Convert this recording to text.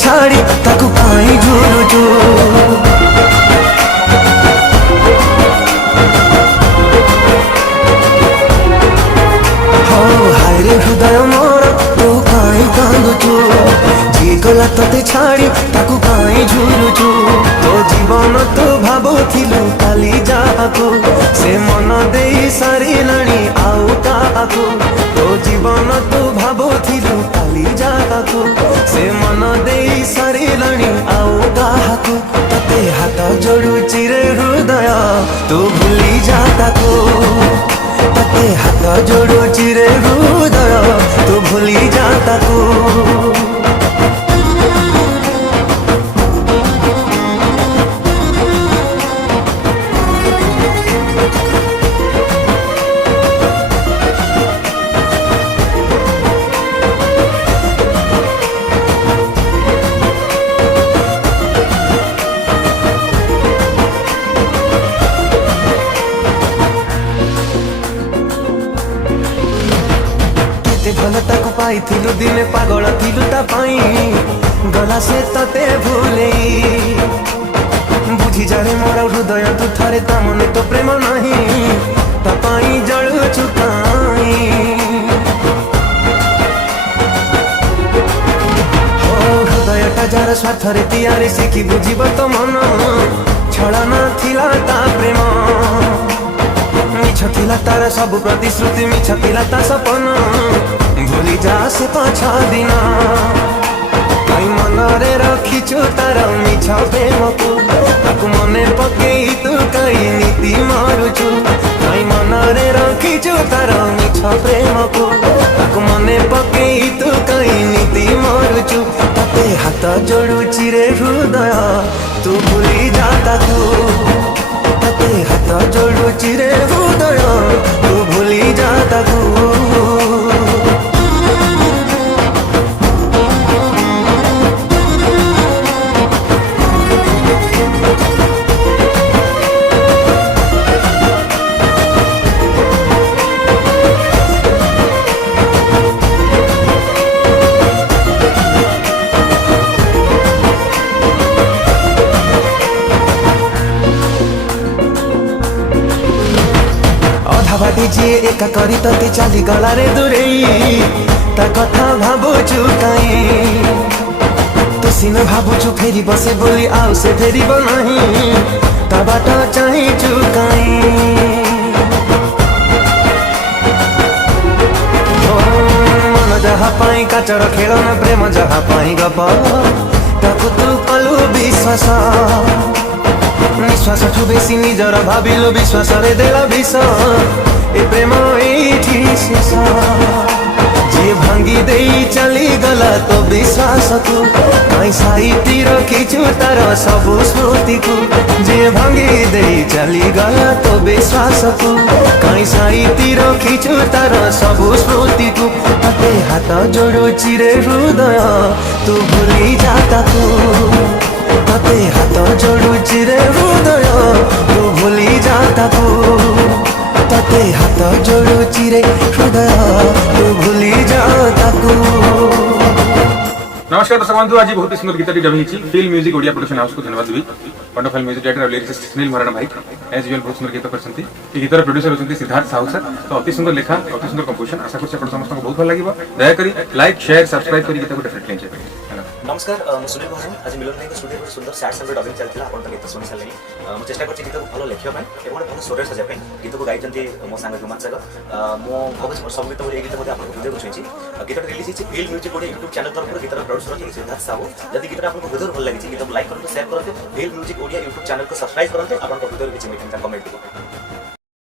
छाड़ी ताकू काई झुरुचु हाय रे हृदय मोर तू काई कांदुचु जी गला तते छाड़ी ताकू काई झुरुचु तो जीवन तू भाबुथिलु काली जाहाकू से मन देई सारिलाणी आउ काहाकू तो जीवन तू भाबुथिलु काली जाहाकू से मन देई सारिलाणी आउ काहाकू तते हाथ जोड़ुची रे हृदय तू भूली जा ताकू तते हाथ जोड़ुची रे हृदय तू भूली जा ताकू भलता को पाई थिलु दिने पागल थिलु ता पाई गला से तते भूले बुझी जारे मोर हृदय तू थारे ता मने तो प्रेम नहीं ता पाई जळु चुकाई ओ हृदय ता जार स्वार्थ रे तियारे से की बुझिब तो मन छळना थिला ता प्रेम मिछ थिला तार सब प्रतिश्रुति मिछ थिला ता सपन भूली जा से पाछा दिन कई मन रे रखीचु तार मिछ प्रेम को ताकू मने पकेई तू कई नीति मारुचु कई मन रे रखीचु तार मिछ प्रेम को ताकू मने पकेई तू कई नीति मारुचु तते हाथ जोड़ुची रे हृदय तू भूली जा ताकू तते हाथ जोड़ुची रे हृदय तू भूली जा ताकू जी एका करी तते चली गला रे दूरेई ता कथा भाबुचु काई तू सिन भाबुचु फेरी बसे बोली आउ से फेरी नहीं ता बाटा चाही चुकाई मन जहा पाई काचर खेलन प्रेम जहा पाई गप ताकू तू कलु विश्वास निश्वास ठु बेसी निजर भाविलु विश्वास रे देला विष ए प्रेम एठी शेष जे भांगी देई चली गला तो विश्वास को कई साइटी रखीचु तार सब स्मृति को जे भांगी देई चली गला तो विश्वास को कई साइटी रखीचु तार सब स्मृति को तते हाथ जोड़ुची रे हृदय तू भूली जा ताकू तते हाथ जोड़ुची रे हृदय तू भूली जा ताकू तते हाथ जोड़ुची रे हृदय तू भूली जा ताकू। नमस्कार दर्शक बंधु, आज बहुत सुंदर गीत dub film music Odia production house को धन्यवाद देवी। वंडरफुल म्यूजिक डायरेक्टर और लिरिसिस्ट सुनील महाराणा भाई एज यूजुअल बहुत सुंदर गीत करछंती। ये गीतर प्रोड्यूसर होछंती सिद्धार्थ साहू सर। तो अति सुंदर लेखा अति सुंदर कंपोजिशन, आशा करछि आपण समस्त को बहुत भल लागिबो। दया करी लाइक शेयर सब्सक्राइब करी गीत को डेफिनेटली एंजॉय करी। नमस्कार, मु सुनील महाराणा। आज मिलन भाई स्टूडियो में सुंदर सैड सॉन्ग डबिंग चलथिला। आपण तो गीत सुनि साले मु चेष्टा करछि गीत को भलो लेखियो पय एवं भलो स्वर सजा पय। गीत को गाइचंती मो सांग रोमांच सर। मु भगत सब गीत बोली गीत मध्ये आपण हृदय को छुइछि। गीत रिलीज हिछि film music Odia YouTube channel तरफ गीतर प्रोड्यूसर होछि सिद्धार्थ साहू। जदि गीत आपको हृदय भल लागिछि गीत को लाइक करंतु, शेयर करंतु, film music Odia YouTube channel को सब्सक्राइब करंतु। आपण को हृदय किछि मीटिंग का कमेंट दिबो।